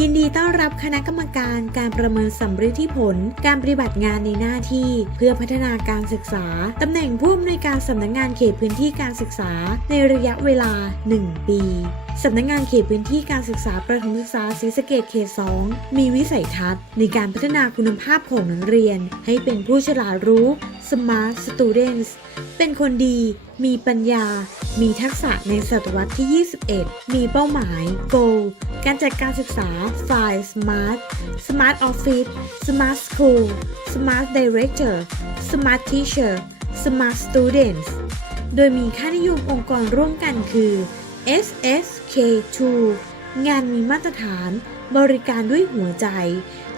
ยินดีต้อนรับคณะกรรมการการประเมินสัมฤทธิผล การปฏิบัติงานในหน้าที่ เพื่อพัฒนาการศึกษา ตำแหน่งผู้อำนวยการสำนักงานเขตพื้นที่การศึกษา ในระยะเวลา 1 ปีสำนักงานเขตพื้นที่การศึกษาประถมศึกษาศรีสะเกดเขต 2 มีวิสัยทัศน์ ในการพัฒนาคุณภาพของนักเรียน ให้เป็นผู้ฉลาดรู้ Smart Students เป็นคนดี มีปัญญา มีทักษะในศตวรรษที่ 21 มีเป้าหมาย goal การจัดการศึกษา File Smart Smart Office Smart School Smart Director Smart Teacher Smart Students โดยมีค่านิยมองค์กรร่วมกันคือ SSK2 งานมีมาตรฐาน บริการด้วยหัวใจ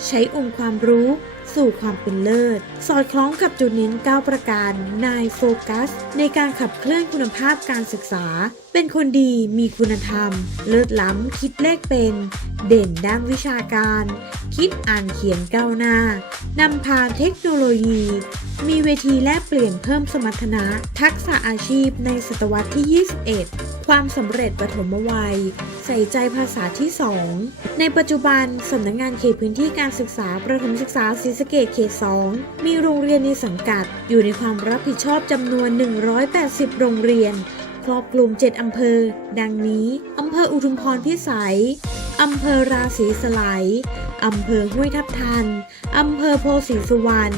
ใช้องค์ความรู้ สู่ความเป็นเลิศ สอดคล้องกับจุดเน้น9ประการนายโฟกัส ในการขับเคลื่อนคุณภาพการศึกษา เป็นคนดีมีคุณธรรม เลิศล้ำ คิดเลขเป็น เด่นด้านวิชาการ คิดอ่านเขียนก้าวหน้านำพาเทคโนโลยี มีเวทีแลกเปลี่ยนเพิ่มสมรรถนะ ทักษะอาชีพในศตวรรษที่ 21 ความสำเร็จปฐมวัย ใส่ใจภาษาที่ 2 ในปัจจุบันสำนักงงานเขตพื้นที่การศึกษาประถมศึกษาศรีสะเกดเขต 2 มีโรงเรียนในสังกัด อยู่ในความรับผิดชอบจำนวน 180 โรงเรียน ครอบคลุม 7 อำเภอ ดังนี้อำเภออุทุมพรพิสัยอำเภอราศีสไลยอำเภอห้วยทับทันอำเภอโพธิ์ศรีสุวรรณ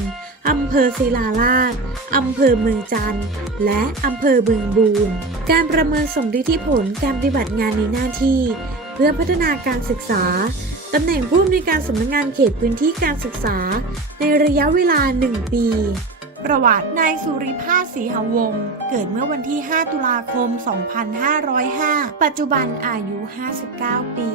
อำเภอศิลาลาดอำเภอเมืองจันทร์ และอำเภอบึงบูรการประเมินสมฤทธิผลการปฏิบัติงานในหน้าที่ เพื่อพัฒนาการศึกษาตำแหน่งผู้อำนวยการสำนักงานเขตพื้นที่การศึกษา ในระยะเวลา 1 ปี ประวัตินายสุริภาสศรีหวงศ์เกิดเมื่อวันที่ 5 ตุลาคม 2505 ปัจจุบันอายุ 59 ปี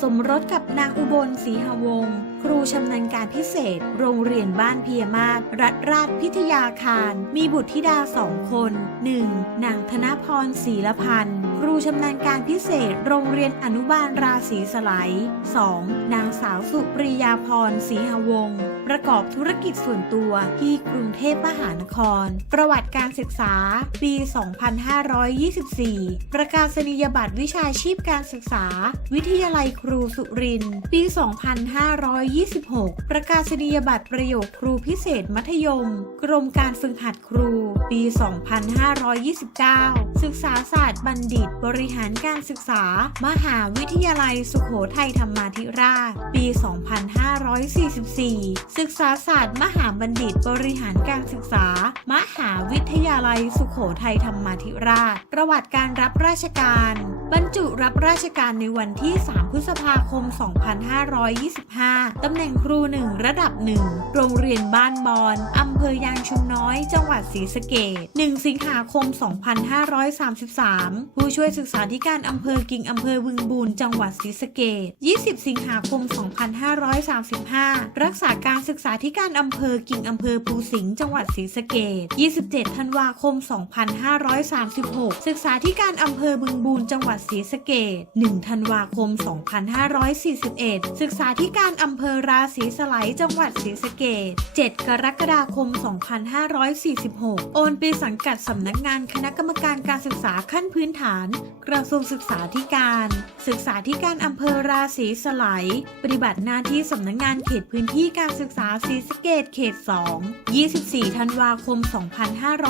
สมรสกับนางอุบลศรีหวงศ์ครูชำนาญการพิเศษ โรงเรียนบ้านเพียมาศรัฐราชพิทยาคาร มีบุตรธิดาสองคน 1. นางธนพรศรีละพันธ์ครูชำนาญการพิเศษ โรงเรียนอนุบาลราศีสไลย 2. นางสาวสุปรียาพรศรีหวงศ์ ประกอบธุรกิจส่วนตัวที่กรุงเทพมหานคร ประวัติการศึกษา ปี 2524 ประกาศนียบัตรวิชาชีพการศึกษา วิทยาลัยครูสุรินทร์ ปี 2526 ประกาศนียบัตรประโยคครูพิเศษมัธยม กรมการฝึกหัดครู ปี 2529ศึกษาศาสตร์บัณฑิต บริหารการศึกษา มหาวิทยาลัยสุโขทัยธรรมาธิราช ปี 2544 ศึกษาศาสตร์ มหาบัณฑิต บริหารการศึกษา มหาวิทยาลัยสุโขทัยธรรมาธิราช ประวัติการรับราชการ บรรจุรับราชการในวันที่ 3 พฤษภาคม 2525 ตำแหน่งครู 1 ระดับ 1 โรงเรียนบ้านบอนอำเภอยางชุมน้อย จังหวัดศรีสะเกษ1สิงหาคม 2533 ผู้ช่วยศึกษาธิการอำเภอกิ่งอำเภอบึงบูรจังหวัดศรีสะเกษ20 สิงหาคม 2535 รักษาการศึกษาธิการอำเภอกิ่งอำเภอภูสิงห์จังหวัดศรีสะเกษ27 ธันวาคม 2536 ศึกษาธิการอำเภอบึงบูรจังหวัดศรีสะเกด1ธันวาคม 2541 ศึกษาที่การอำเภอราศีสไลยจังหวัดศรีสะเกด7 กรกฎาคม 2546 โอนไปสังกัดสำนักงานคณะกรรมการการศึกษาขั้นพื้นฐาน กระทรวงศึกษาธิการ ศึกษาธิการอำเภอราศีสไลยปฏิบัติหน้าที่สำนักงานเขตพื้นที่การศึกษาศรีสะเกษเขต 2 24 ธันวาคม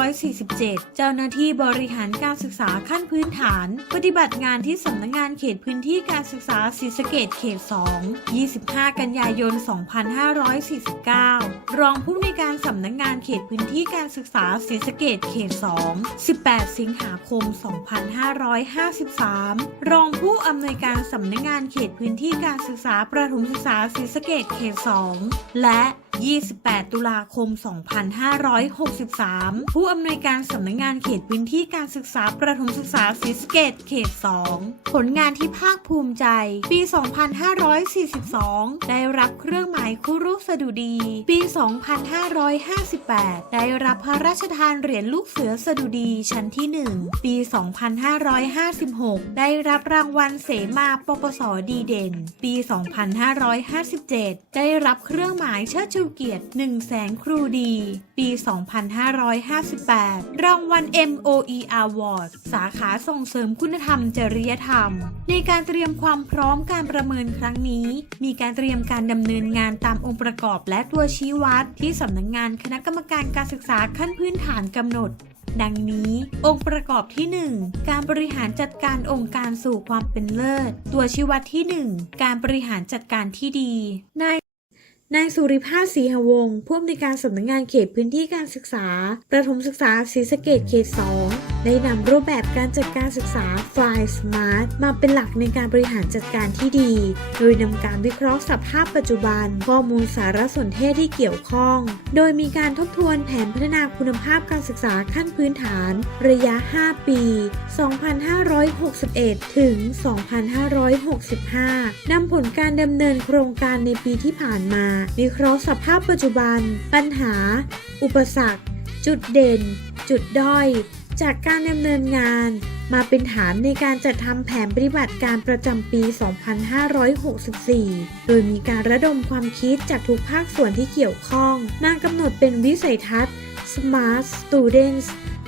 2547 เจ้าหน้าที่บริหารการศึกษาขั้นพื้นฐาน ปฏิบัติงานที่สำนักงานเขตพื้นที่การศึกษาศรีสะเกษเขต2 25กันยายน2549รองผู้อำนการสำนักงานเขตพื้นที่การศึกษาศรีสะเกษเขต 2 18 สิงหาคม 2553 รองผู้อำนวยการสำนักงานเขตพื้นที่การศึกษาประถมศึกษาศรีสะเกษเขต 2 และ 28 ตุลาคม 2563 ผู้อำนวยการสำนักงานเขตพื้นที่การศึกษาประถมศึกษาศรีสะเกษเขต 2 ผลงานที่ภาคภูมิใจ ปี 2542 ได้รับเครื่องหมายคุรุสดุดี ปี 2558 ได้รับพระราชทานเหรียญลูกเสือสดุดีชั้นที่ 1 ปี 2556 ได้รับรางวัลเสมาปปสดีเด่น ปี 2557 ได้รับเครื่องหมายเชิดชูเกียรติ1แสนครูดี ปี 2558 รางวัล MOE Award สาขาส่งเสริมคุณธรรมจริยธรรม ในการเตรียมความพร้อมการประเมินครั้งนี้ มีการเตรียมการดำเนินงานตามองค์ประกอบและตัวชี้วัด ที่สำนักงงานคณะกรรมการการศึกษาขั้นพื้นฐานกำหนดดังนี้องค์ประกอบที่ 1 การบริหารจัดการองค์การสู่ความเป็นเลิศ ตัวชี้วัดที่ 1 การบริหารจัดการที่ดีนาย นายสุริภาสศรีหวงศ์ผู้อำนวยการสำนักงานเขตพื้นที่การศึกษา ประถมศึกษาศรีสะเกดเขต 2 ได้นำรูปแบบการจัดการศึกษา Fly Smart มาเป็นหลักในการบริหารจัดการที่ดี โดยนำการวิเคราะห์สภาพปัจจุบัน ข้อมูลสารสนเทศที่เกี่ยวข้อง โดยมีการทบทวนแผนพัฒนาคุณภาพการศึกษาขั้นพื้นฐาน ระยะ 5 ปี 2561 ถึง 2565 นำผลการดำเนินโครงการในปีที่ผ่านมา วิเคราะห์สภาพปัจจุบัน ปัญหา อุปสรรค จุดเด่น จุดด้อย จากการดำเนินงานมาเป็นฐานในการจัดทำแผนปฏิบัติการประจำปี 2564 โดยมีการระดมความคิดจากทุกภาคส่วนที่เกี่ยวข้องมากำหนดเป็นวิสัยทัศน์ Smart Students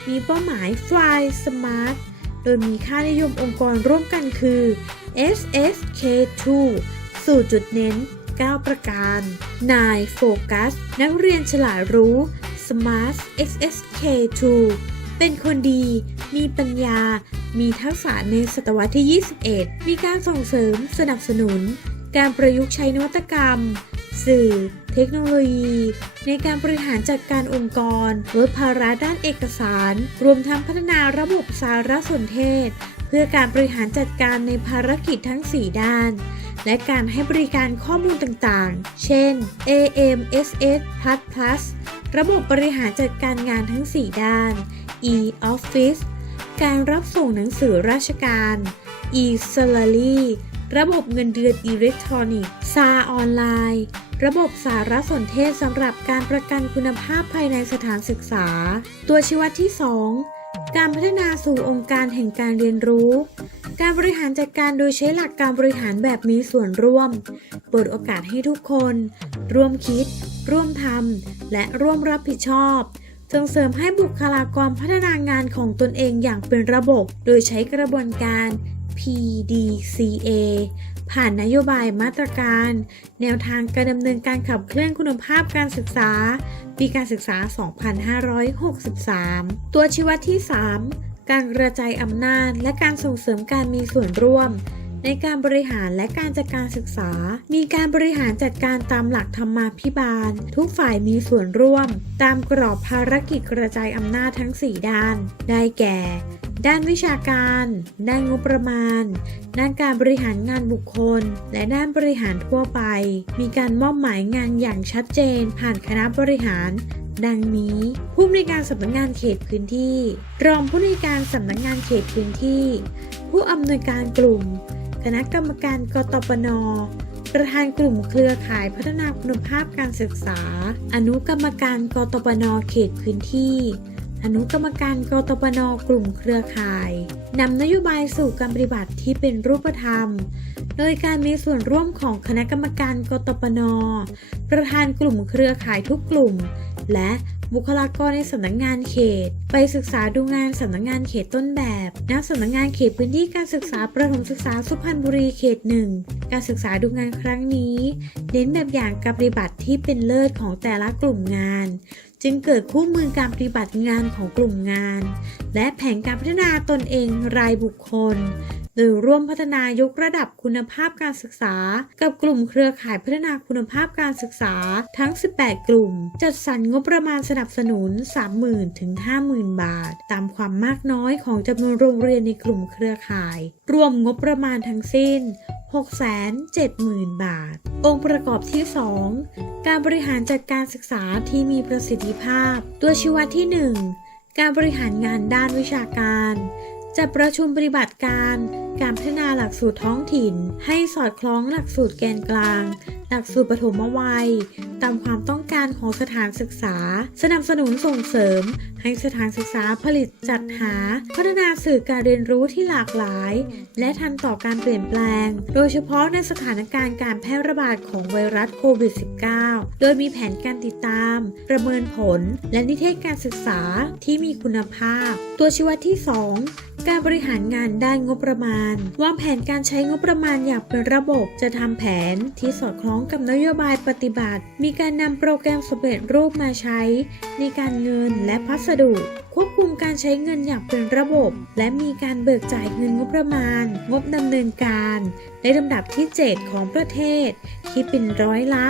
มีเป้าหมาย Fly Smart โดยมีค่านิยมองค์กรร่วมกันคือ SSK2 สู่จุดเน้น 9 ประการ นายโฟกัส นักเรียนฉลาดรู้ Smart XSK2 เป็นคนดี มีปัญญา มีทักษะในศตวรรษที่ 21 มีการส่งเสริมสนับสนุน การประยุกต์ใช้นวัตกรรม สื่อ เทคโนโลยี ในการบริหารจัดการองค์กรลดภาระด้านเอกสาร รวมทั้งพัฒนาระบบสารสนเทศ เพื่อการบริหารจัดการในภารกิจทั้ง 4 ด้าน และการให้บริการข้อมูลต่างๆ เช่น AMSS Plus Plus ระบบบริหารจัดการงานทั้ง 4 ด้าน e-office การรับส่งหนังสือราชการ e-salary ระบบเงินเดือนอิเล็กทรอนิกส์ซาออนไลน์ ระบบสารสนเทศสำหรับการประกันคุณภาพภายในสถานศึกษา ตัวชี้วัดที่ 2 การพัฒนาสู่องค์การแห่งการเรียนรู้ การบริหารจัดการโดยใช้หลักการบริหารแบบมีส่วนร่วม เปิดโอกาสให้ทุกคน ร่วมคิด ร่วมทำ และร่วมรับผิดชอบส่งเสริมให้บุคลากรพัฒนางานของตนเองอย่างเป็นระบบ โดยใช้กระบวนการ PDCA ผ่านนโยบายมาตรการ แนวทางการดำเนินการขับเคลื่อนคุณภาพการศึกษา ปีการศึกษา 2563 ตัวชี้วัดที่ 3 การกระจายอำนาจและการส่งเสริมการมีส่วนร่วม ในการบริหารและการจัดการศึกษา มีการบริหารจัดการตามหลักธรรมาภิบาล ทุกฝ่ายมีส่วนร่วม ตามกรอบภารกิจกระจายอำนาจทั้ง 4 ด้าน ได้แก่ ด้านวิชาการ ด้านงบประมาณ ด้านการบริหารงานบุคคล และด้านบริหารทั่วไป มีการมอบหมายงานอย่างชัดเจน ผ่านคณะบริหารดังนี้ ผู้อำนวยการสำนักงานเขตพื้นที่ รองผู้อำนวยการสำนักงานเขตพื้นที่ ผู้อำนวยการกลุ่ม คณะกรรมการกตปน ประธานกลุ่มเครือข่ายพัฒนาคุณภาพการศึกษา อนุกรรมการกตปน เขตพื้นที่ อนุกรรมการกตปน กลุ่มเครือข่ายนำนโยบายสู่การปฏิบัติที่เป็นรูปธรรม โดยการมีส่วนร่วมของคณะกรรมการกตปน ประธานกลุ่มเครือข่ายทุกกลุ่ม และ บุคลากรในสำนักงานเขต ไปศึกษาดูงานสำนักงานเขตต้นแบบณสำนักงานเขตพื้นที่การศึกษาประถมศึกษาสุพรรณบุรีเขตหนึ่งการศึกษาดูงานครั้งนี้เน้นแบบอย่างการปฏิบัติที่เป็นเลิศของแต่ละกลุ่มงาน จึงเกิดคู่มือการปฏิบัติงานของกลุ่มงาน และแผนการพัฒนาตนเองรายบุคคล โดยร่วมพัฒนายกระดับคุณภาพการศึกษา กับกลุ่มเครือข่ายพัฒนาคุณภาพการศึกษาทั้ง 18 กลุ่ม จัดสรรงบประมาณสนับสนุน 30,000 ถึง 50,000 บาท ตามความมากน้อยของจำนวนโรงเรียนในกลุ่มเครือข่าย รวมงบประมาณทั้งสิ้น 670,000 บาท องค์ประกอบที่ 2 การบริหารจัดการศึกษาที่มีประสิทธิภาพ ตัวชี้วัดที่ 1 การบริหารงานด้านวิชาการ จัดประชุมปฏิบัติการ การพัฒนาหลักสูตรท้องถิ่น ให้สอดคล้องหลักสูตรแกนกลาง หลักสูตรปฐมวัย ตามความต้องการของสถานศึกษา สนับสนุนส่งเสริม ให้สถานศึกษาผลิตจัดหา พัฒนาสื่อการเรียนรู้ที่หลากหลาย และทันต่อการเปลี่ยนแปลง โดยเฉพาะในสถานการณ์การแพร่ระบาดของไวรัสโควิด -19 โดยมีแผนการติดตาม ประเมินผล และนิเทศการศึกษาที่มีคุณภาพ ตัวชี้วัดที่ 2การบริหารงานด้านงบประมาณ วางแผนการใช้งบประมาณอย่างเป็นระบบจะทำแผนที่สอดคล้องกับนโยบายปฏิบัติ มีีการนำโปรแกรมสำเร็จรูปมาใช้ ในการเงินและพัสดุ ควบคุมการใช้เงินอย่างเป็นระบบ และมีการเบิกจ่ายเงินงบประมาณ งบดำเนินการ ในลำดับที่ 7 ของประเทศ คิดเป็นร้อยละ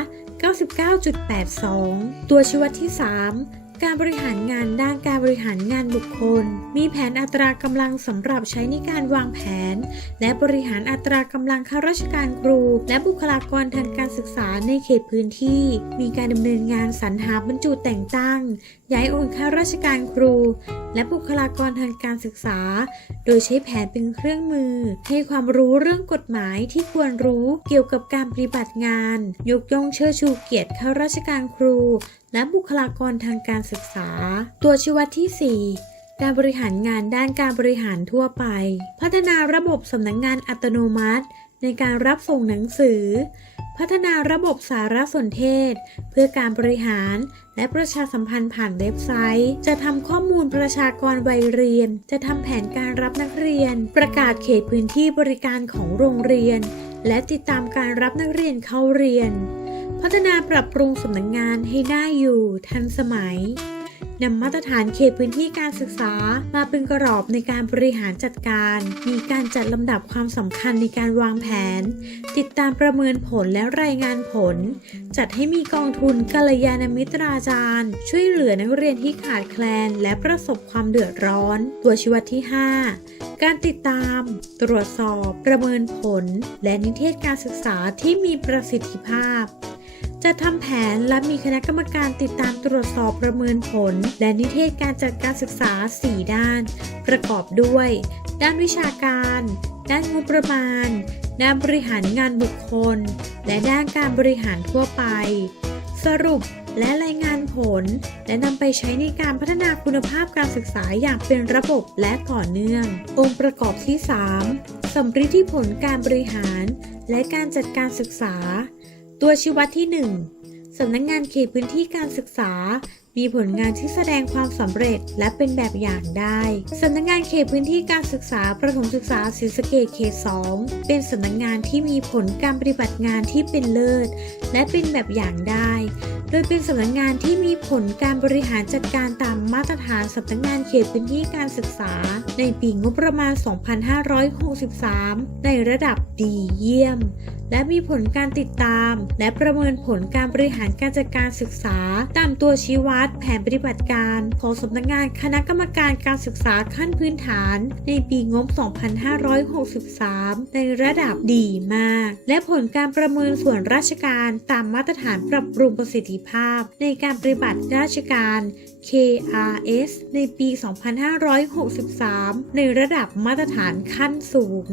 99.82 ตัวชี้วัดที่ 3 การบริหารงานด้านการบริหารงานบุคคล มีแผนอัตรากำลังสำหรับใช้ในการวางแผน และบริหารอัตรากำลังข้าราชการครู และบุคลากรทางการศึกษาในเขตพื้นที่ มีการดำเนินงานสรรหาบรรจุแต่งตั้ง ย้ายโอนข้าราชการครู และบุคลากรทางการศึกษา โดยใช้แผนเป็นเครื่องมือ ให้ความรู้เรื่องกฎหมายที่ควรรู้เกี่ยวกับการปฏิบัติงาน ยกย่องเชิดชูเกียรติข้าราชการครู และบุคลากรทางการศึกษา ตัวชี้วัดที่ 4การบริหารงานด้านการบริหารทั่วไป พัฒนาระบบสำนักงงานอัตโนมัติ ในการรับส่งหนังสือ พัฒนาระบบสารสนเทศ เพื่อการบริหาร และประชาสัมพันธ์ผ่านเว็บไซต์ จะทำข้อมูลประชากรวัยเรียน จะทำแผนการรับนักเรียน ประกาศเขตพื้นที่บริการของโรงเรียน และติดตามการรับนักเรียนเข้าเรียน พัฒนาปรับปรุงสำนักงงานให้น่าอยู่ทันสมัย นำมาตรฐานเขตพื้นที่การศึกษา มาเป็นกรอบในการบริหารจัดการ มีการจัดลำดับความสำคัญในการวางแผน ติดตามประเมินผลและรายงานผล จัดให้มีกองทุนกัลยาณมิตราจารย์ ช่วยเหลือนักเรียนที่ขาดแคลน และประสบความเดือดร้อน ตัวชี้วัดที่ 5 การติดตาม ตรวจสอบ ประเมินผล และนิเทศการศึกษาที่มีประสิทธิภาพ จะทำแผนและมีคณะกรรมการติดตามตรวจสอบประเมินผล และนิเทศการจัดการศึกษา 4 ด้าน ประกอบด้วย ด้านวิชาการ ด้านงบประมาณ ด้านบริหารงานบุคคล และด้านการบริหารทั่วไป สรุปและรายงานผล และนำไปใช้ในการพัฒนาคุณภาพการศึกษาอย่างเป็นระบบและต่อเนื่อง องค์ประกอบที่ 3สัมฤทธิผลการบริหาร และการจัดการศึกษา ตัวชี้วัดที่ 1 สำนักงงานเขตพื้นที่การศึกษา มีผลงานที่แสดงความสำเร็จและเป็นแบบอย่างได้สำนักงงานเขตพื้นที่การศึกษาประถมศึกษาศรีสะเกษเขต 2 เป็นสำนักงงานที่มีผลการปฏิบัติงานที่เป็นเลิศ และเป็นแบบอย่างได้ โดยเป็นสำนักงงานที่มีผลการบริหารจัดการตามมาตรฐานสำนักงงานเขตพื้นที่การศึกษา ในปีงบประมาณ 2563 ในระดับดีเยี่ยม และมีผลการติดตาม และประเมินผลการบริหารการจัดการศึกษา ตามตัวชี้วัดแผนปฏิบัติการของสำนักงานคณะกรรมการการศึกษาขั้นพื้นฐาน ในปีงบ 2563 ในระดับดีมาก และผลการประเมินส่วนราชการตามมาตรฐานปรับปรุงประสิทธิภาพ ในการปฏิบัติราชการ KRS ในปี 2563 ในระดับมาตรฐานขั้นสูง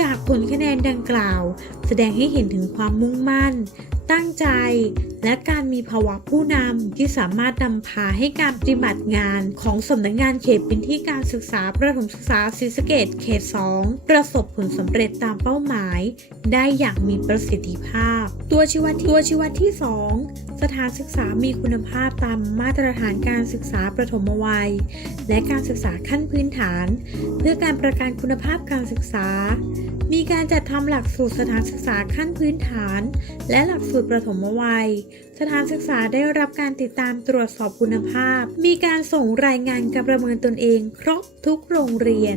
จากผลคะแนนดังกล่าว แสดงให้เห็นถึงความมุ่งมั่น ตั้งใจ และการมีภาวะผู้นำที่สามารถนำพาให้การปฏิบัติงานของสำนักงงานเขตพื้นที่การศึกษาประถมศึกษาศรีสะเกดเขต 2 ประสบผลสำเร็จตามเป้าหมาย ได้อย่างมีประสิทธิภาพ ตัวชี้วัดตัวชี้วัดที่ 2 สถานศึกษามีคุณภาพตามมาตรฐานการศึกษาประถมวัย และการศึกษาขั้นพื้นฐาน เพื่อการประกันคุณภาพการศึกษา มีการจัดทำหลักสูตรสถานศึกษาขั้นพื้นฐาน และหลักสูตรประถมวัย สถานศึกษาได้รับการติดตามตรวจสอบคุณภาพ มีการส่งรายงานการประเมินตนเองครบทุกโรงเรียน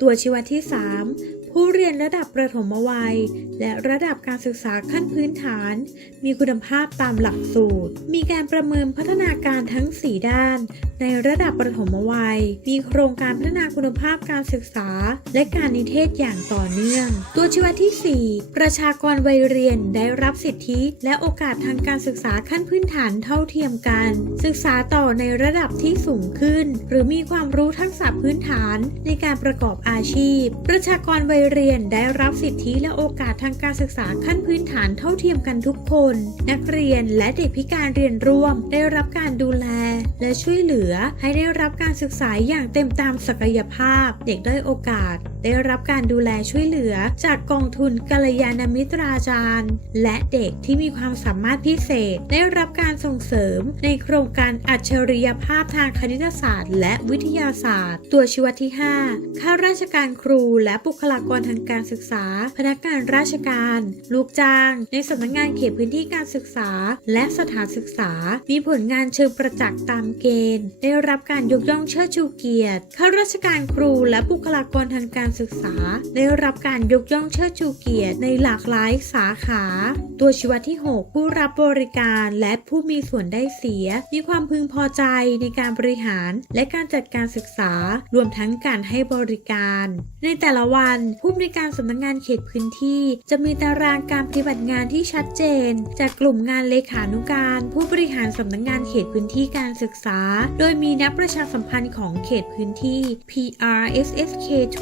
ตัวชี้วัดที่ 3 ผู้เรียนระดับประถมวัย และระดับการศึกษาขั้นพื้นฐาน มีคุณภาพตามหลักสูตร มีการประเมินพัฒนาการทั้ง 4 ด้าน ในระดับประถมวัย มีโครงการพัฒนาคุณภาพการศึกษา และการนิเทศอย่างต่อเนื่อง ตัวชี้วัดที่ 4 ประชากรวัยเรียนได้รับสิทธิและโอกาสทางการศึกษาขั้นพื้นฐานเท่าเทียมกัน ศึกษาต่อในระดับที่สูงขึ้น หรือมีความรู้ทักษะพื้นฐานในการประกอบอาชีพ ประชากรวัยเรียนได้รับสิทธิและโอกาสทางการศึกษาขั้นพื้นฐานเท่าเทียมกันทุกคน นักเรียนและเด็กพิการเรียนร่วม ได้รับการดูแล และช่วยเหลือให้ได้รับการศึกษาอย่างเต็มตามศักยภาพ เด็กได้อยโอกาส ได้รับการดูแลช่วยเหลือ จากกองทุนกัลยาณมิตราจารย์ และเด็กที่มีความสามารถพิเศษ ได้รับการส่งเสริม ในโครงการอัจฉริยภาพทางคณิตศาสตร์ และวิทยาศาสตร์ ตัวชีวที่ 5 ข้าราชการครูและบุคลากรทางการศึกษา พนักงานราชการ ลูกจ้าง ในสำนักงานเขตพื้นที่การศึกษา และสถานศึกษา มีผลงานเชิงประจักษ์ตามเกณฑ์ ได้รับการยกย่องเชิดชูเกียรติข้าราชการครูและบุคลากรทางการศึกษา ได้รับการยกย่องเชิดชูเกียรติในหลากหลายสาขา ตัวชี้วัดที่ 6 ผู้รับบริการและผู้มีส่วนได้เสีย มีความพึงพอใจในการบริหารและการจัดการศึกษารวมทั้งการให้บริการ ในแต่ละวันผู้บริการสำนักงานเขตพื้นที่ จะมีตารางการปฏิบัติงานที่ชัดเจน จากกลุ่มงานเลขานุการ ผู้บริหารสำนักงานเขตพื้นที่การศึกษา โดยมีนักประชาสัมพันธ์ของเขตพื้นที่ PRSSK2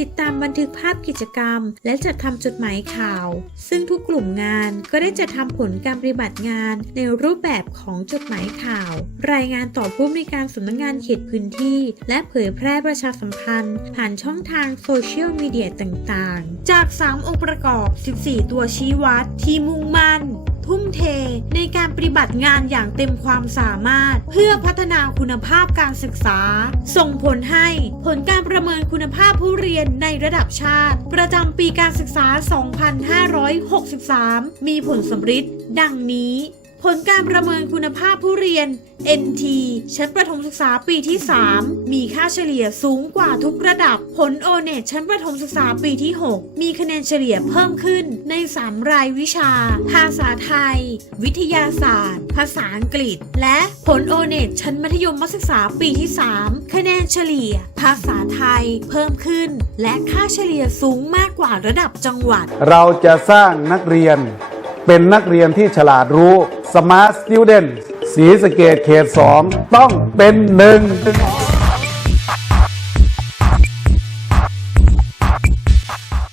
ติดตามบันทึกภาพกิจกรรม และจัดทำจดหมายข่าว ซึ่งทุกกลุ่มงานก็ได้จัดทำผลการปฏิบัติงาน ในรูปแบบของจดหมายข่าว รายงานต่อผู้บริการสำนักงานเขตพื้นที่ และเผยแพร่ประชาสัมพันธ์ ผ่านช่องทางโซเชียลมีเดียต่างๆ จาก 3 องค์ประกอบ 14 ตัวชี้วัดที่มุ่งมั่น ทุ่มเทในการปฏิบัติงานอย่างเต็มความสามารถ เพื่อพัฒนาคุณภาพการศึกษา ส่งผลให้ผลการประเมินคุณภาพผู้เรียนในระดับชาติ ประจำปีการศึกษา 2563 มีผลสำฤทธิ์ดังนี้ ผลการประเมินคุณภาพผู้เรียน NT ชั้นประถมศึกษาปีที่ 3 มีค่าเฉลี่ยสูงกว่าทุกระดับ ผล o n e t ชั้นประถมศึกษาปีที่ 6 มีคะแนนเฉลี่ยเพิ่มขึ้นใน 3 รายวิชา ภาษาไทย วิทยาศาสตร์ ภาษาอังกฤษ และผล o n e t ชั้นมัธยมศึกษาปีที่ 3 คะแนนเฉลี่ย ภาษาไทยเพิ่มขึ้น และค่าเฉลี่ยสูงมากกว่าระดับจังหวัด เราจะสร้างนักเรียน เป็นนักเรียนที่ฉลาดรู้ Smart Student สีสะเกตเขต 2 ต้องเป็นหนึ่ง